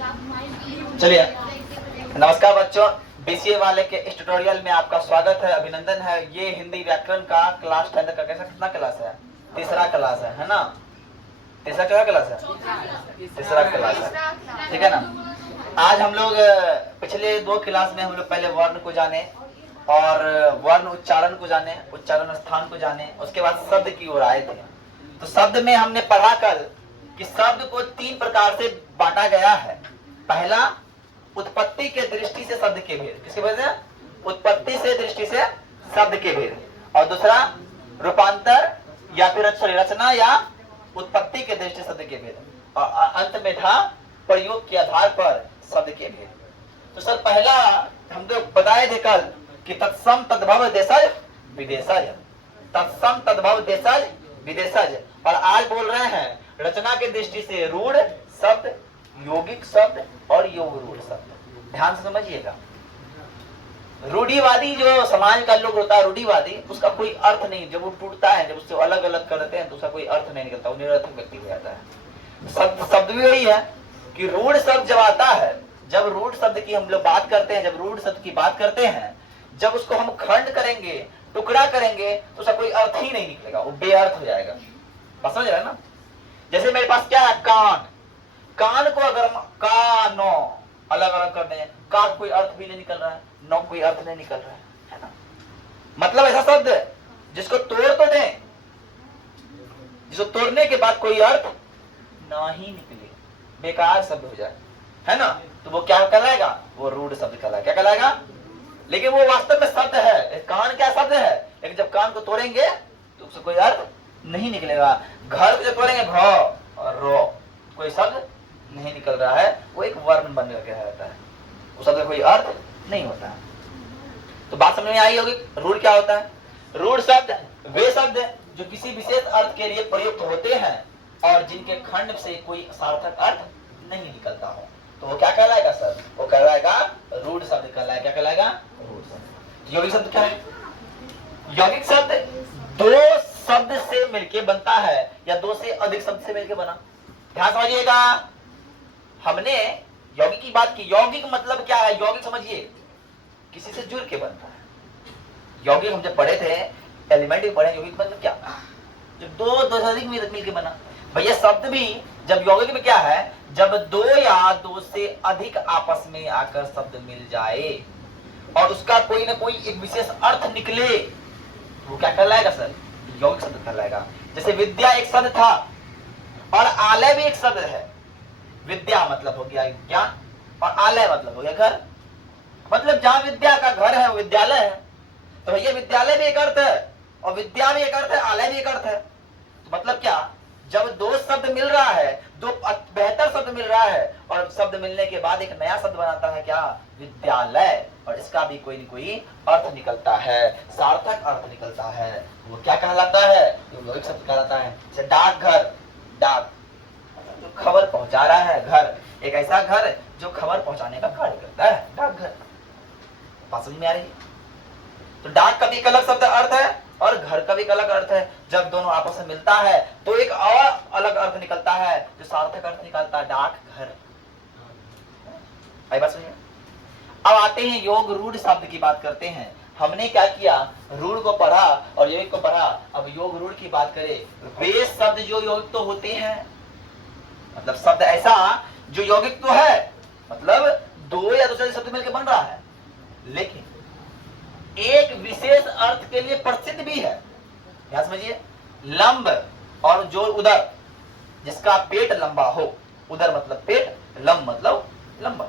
चलिए, नमस्कार बच्चों, बीसीए वाले के इस ट्यूटोरियल में आपका स्वागत है, अभिनंदन है। ये हिंदी व्याकरण का क्लास 10 का कैसा कितना क्लास है? तीसरा क्लास है ना? तीसरा क्या क्लास है? तीसरा क्लास है, ठीक है ना? आज हम लोग पिछले 2 क्लास में हम लोग पहले वर्ण को जाने और वर्ण उच्चारण को जाने, उच्चारण स्थान को जाने, उसके बाद शब्द की ओर आए थे। तो शब्द में हमने पढ़ा कल कि शब्द को 3 प्रकार से बांटा गया है। पहला, उत्पत्ति के दृष्टि से शब्द के भेद। किसके वजह से? उत्पत्ति से दृष्टि से शब्द के भेद। और दूसरा, रूपांतर या फिर रचना या उत्पत्ति के दृष्टि से शब्द के भेद। और अंत में था प्रयोग के आधार पर शब्द के भेद। तो सर, पहला हम लोग बताए थे कल कि तत्सम तद्भव देशज विदेशज, तत्सम तद्भव देशज विदेशज। और आज बोल रहे हैं रचना के दृष्टि से रूढ़ शब्द, यौगिक शब्द और योग रूढ़ शब्द। ध्यान से समझिएगा। रूढ़िवादी जो समाज का लोग होता है, रूढ़िवादी, उसका कोई अर्थ नहीं, जब वो टूटता है, जब उससे अलग अलग कर देते हैं तो उसका कोई अर्थ नहीं निकलता, वो निरर्थक व्यक्ति हो जाता है। शब्द भी वही है कि रूढ़ शब्द जब आता है, जब रूढ़ शब्द की हम लोग बात करते हैं, जब रूढ़ शब्द की बात करते हैं, जब उसको हम खंड करेंगे, टुकड़ा करेंगे तो उसका कोई अर्थ ही नहीं निकलेगा, वो बेअर्थ हो जाएगा। बस समझ रहे हैं ना? जैसे मेरे पास क्या है, कान। कान को अगर हम कानो अलग अलग कर दें, का कोई अर्थ भी नहीं निकल रहा है, नो कोई अर्थ नहीं निकल रहा है ना? मतलब ऐसा शब्द जिसको तोड़ तो दें, जिसको तोड़ने के बाद कोई अर्थ ना ही निकले, बेकार शब्द हो जाए, है ना? तो वो क्या कहलाएगा? वो रूढ़ शब्द कहलाएगा। क्या कहलाएगा? लेकिन वो वास्तव में शब्द है। कान क्या शब्द है, लेकिन जब कान को तोड़ेंगे तो उससे कोई अर्थ नहीं निकलेगा। घर को जब तोड़ेंगे घ और रो, कोई शब्द नहीं निकल रहा है, वो एक वर्ण बन करके रहता है, उस शब्द का कोई अर्थ नहीं होता है। तो बात समझ में आई होगी। रूढ़ क्या होता है? रूढ़ शब्द वे शब्द जो किसी विशेष अर्थ के लिए प्रयुक्त होते हैं और जिनके खंड से कोई सार्थक अर्थ नहीं निकलता हो, तो वो क्या कहलाएगा सर? वो कहलाएगा रूढ़ शब्द कहलाएगा। क्या कहलाएगा? रूढ़ शब्द। यौगिक शब्द क्या है? यौगिक शब्द 2 शब्द से मिलके बनता है या 2 से अधिक शब्द से मिलके बना। ध्यान समझिएगा, हमने यौगिक की बात की। यौगिक मतलब क्या है? यौगिक समझिए, किसी से जुड़ के बनता है। यौगिक हम जब पढ़े थे, एलिमेंट भी पढ़े, यौगिक मतलब क्या? जब 2 से अधिक मिलके बना। भैया शब्द भी जब यौगिक में क्या है, जब 2 या 2 से अधिक आपस में आकर शब्द मिल जाए और उसका कोई ना कोई एक विशेष अर्थ निकले, वो क्या कहलाएगा सर? यौगिक शब्द कहलाएगा। जैसे विद्या एक शब्द था और आलय भी एक शब्द है। विद्या मतलब हो गया ज्ञान और आलय मतलब हो गया घर। मतलब जहां विद्या का घर है वो विद्यालय है। तो भैया विद्यालय भी एक अर्थ है और विद्या भी एक अर्थ है, आलय भी एक अर्थ है। तो मतलब क्या, जब 2 शब्द मिल रहा है, 2 बेहतर शब्द मिल रहा है और शब्द मिलने के बाद एक नया शब्द बनाता है, क्या? विद्यालय। और इसका भी कोई न कोई अर्थ निकलता है, सार्थक अर्थ निकलता है, वो क्या कहलाता है? यौगिक शब्द कहलाता है। जैसे डाकघर, डाक जो खबर पहुंचा रहा है, घर एक ऐसा घर जो खबर पहुंचाने का कार्य करता है, डाकघर। बात समझ में आ रही है? तो डाक का भी एक अलग शब्द अर्थ है और घर का भी एक अलग अर्थ है। जब दोनों आपस में मिलता है तो एक और अलग अर्थ निकलता है, जो सार्थक अर्थ निकलता है, डाक घर। आई बात समझिए। अब आते हैं योग रूढ़ शब्द की बात करते हैं। हमने क्या किया, रूढ़ को पढ़ा और यौगिक को पढ़ा। अब योग रूढ़ की बात करें, वे शब्द जो यौगिक तो होते हैं, मतलब शब्द ऐसा जो यौगिक तो है, मतलब 2 या 2 से अधिक शब्द मिलकर बन रहा है, लेकिन एक विशेष अर्थ के लिए प्रसिद्ध भी है। ध्यान समझिए। लंब और जो उदर, जिसका पेट लंबा हो, उदर मतलब पेट, लंब मतलब लंबा,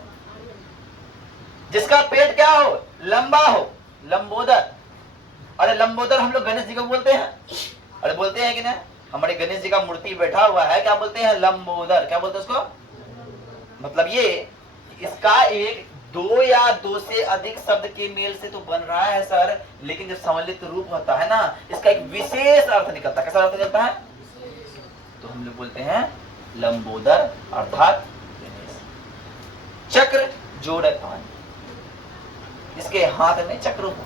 जिसका पेट क्या हो? लंबा हो, लंबोदर। अरे लंबोदर हम लोग गणेश जी को बोलते हैं, अरे बोलते हैं कि नहीं? हमारे गणेश जी का मूर्ति बैठा हुआ है, क्या बोलते हैं? लंबोदर। क्या बोलते हैं उसको? मतलब ये इसका एक 2 या 2 से अधिक शब्द के मेल से तो बन रहा है सर, लेकिन जब सम्मिलित रूप होता है ना, इसका एक विशेष अर्थ निकलता है। कैसा अर्थ निकलता है? तो हम लोग बोलते हैं लंबोदर अर्थात चक्र जोड़ पानी। इसके हाथ में चक्र हो,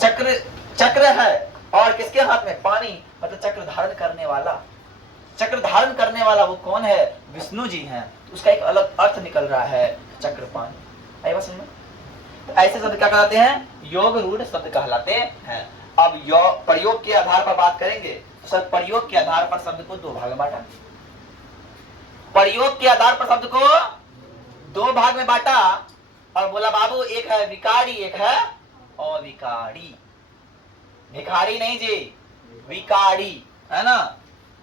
चक्र है और किसके हाथ में? पानी, मतलब चक्र धारण करने वाला। चक्र धारण करने वाला वो कौन है? विष्णु जी हैं। उसका एक अलग अर्थ निकल रहा है, चक्रपाणी। आई बात समझ में? तो ऐसे शब्द क्या कहलाते हैं? योग रूढ़ शब्द कहलाते हैं। अब प्रयोग के आधार पर बात करेंगे तो सर प्रयोग के आधार पर शब्द को दो भाग में बांटा। प्रयोग के आधार पर शब्द को दो भाग में बांटा और बोला बाबू एक है विकारी, एक है अविकारी। भिखारी नहीं जी, विकारी, है ना?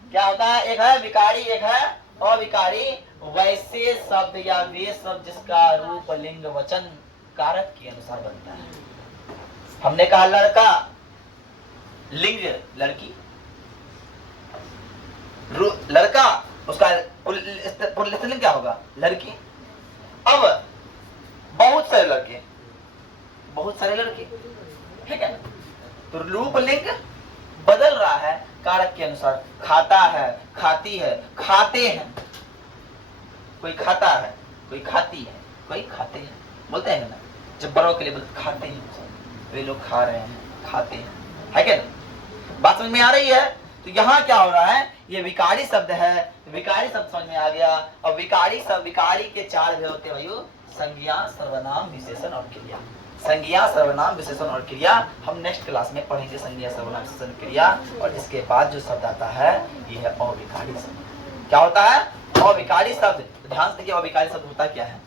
क्या होता है? एक है विकारी, एक है अविकारी। वैसे शब्द या वे शब्द जिसका रूप लिंग वचन कारक के अनुसार बनता है। हमने कहा लड़का, लिंग लड़की, लड़का उसका पुल्लिंग क्या होगा? लड़की। अब बहुत सारे लड़के, बहुत सारे लड़के, ठीक है? तो रूप लिंग बदल रहा है कारक के अनुसार। खाता है, खाती है, खाते हैं। कोई खाता है, कोई खाती है, कोई खाते हैं। बोलते हैं ना, जब बड़ों के लिए बोलते खाते हैं, वे लोग खा रहे हैं, खाते हैं, है क्या? बात समझ में आ रही है? तो यहाँ क्या हो रहा है? ये विकारी शब्द है, विकारी शब्द समझ में आ गया। और विकारी शब्द, विकारी के चार भेद होते हैं भाइयों, संज्ञा, सर्वनाम, विशेषण और क्रिया। संज्ञा, सर्वनाम, विशेषण और क्रिया हम नेक्स्ट क्लास में पढ़ेंगे। संज्ञा, सर्वनाम, विशेषण, क्रिया। और इसके बाद जो शब्द आता है ये है अविकारी शब्द। क्या होता है? अविकारी शब्द। तो ध्यान से देखिए अविकारी शब्द होता क्या है।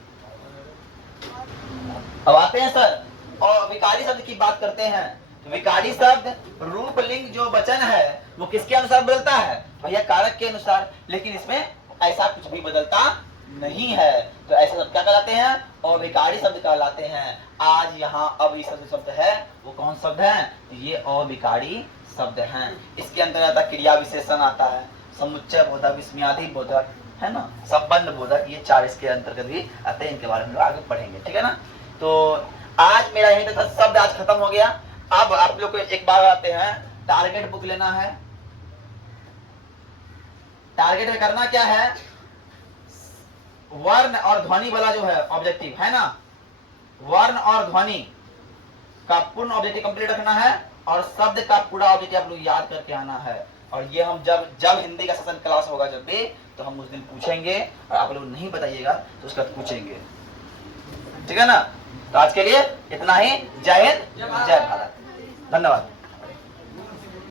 अब आते हैं सर अविकारी शब्द की बात करते हैं। तो विकारी शब्द रूप लिंग जो वचन है वो किसके अनुसार बदलता है? भैया कारक के अनुसार। लेकिन इसमें ऐसा कुछ भी बदलता नहीं है। तो ऐसे शब्द क्या कहलाते हैं? अविकारी शब्द कहलाते हैं। आज यहाँ अविकारी शब्द है, वो कौन शब्द है? ये अविकारी शब्द हैं। इसके अंतर्गत क्रिया विशेषण आता है, समुच्चय बोधक, विस्मयादि बोधक, है ना, संबंध बोधक, ये चार इसके अंतर्गत भी आते हैं। इनके बारे में आगे पढ़ेंगे, ठीक है ना? तो आज मेरा यही तक शब्द आज खत्म हो गया। अब आप लोग को एक बार आते हैं, टारगेट बुक लेना है। टारगेट में करना क्या है? वर्ण और ध्वनि वाला जो है ऑब्जेक्टिव है ना, वर्ण और ध्वनि का पूर्ण ऑब्जेक्टिव कंप्लीट रखना है और शब्द का पूरा ऑब्जेक्टिव आप लोग याद करके आना है। और ये हम जब हिंदी का सेशन क्लास होगा जब भी, तो हम उस दिन पूछेंगे और आप लोग नहीं बताइएगा तो उसका पूछेंगे, ठीक है ना? तो आज के लिए इतना ही। जय हिंद, जय भारत, धन्यवाद।